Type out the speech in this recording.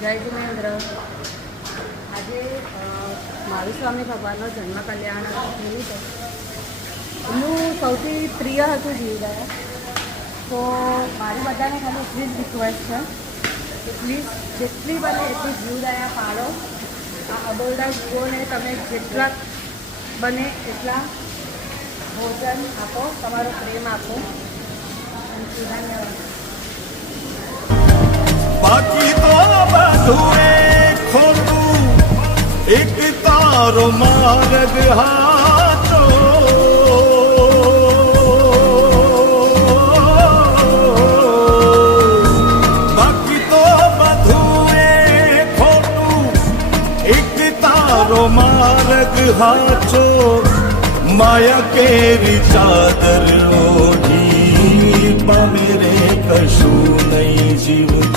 જય જિનેન્દ્ર. આજે મહાવીર ભગવાનનો જન્મ કલ્યાણ નિમિત્તે એમનું સૌથી પ્રિય હતું જીવદયા. તો મારી બધાને ખાલી એટલી જ રિક્વેસ્ટ છે કે પ્લીઝ જેટલી બને એટલી જીવદયા પાડો. આ અબોલતા જીવોને તમે જેટલા બને એટલા ભોજન આપો, તમારો પ્રેમ આપો. ધન્યવાદ. બાકી તો બધું ખોટું, એક તારો માર્ગ હાચો. બાકી તો બધું ખોટું, એક તારો માર્ગ હાચો. માયા કેરી ચાદર ઓઢી પામે રે કશું નહીં જીવતું.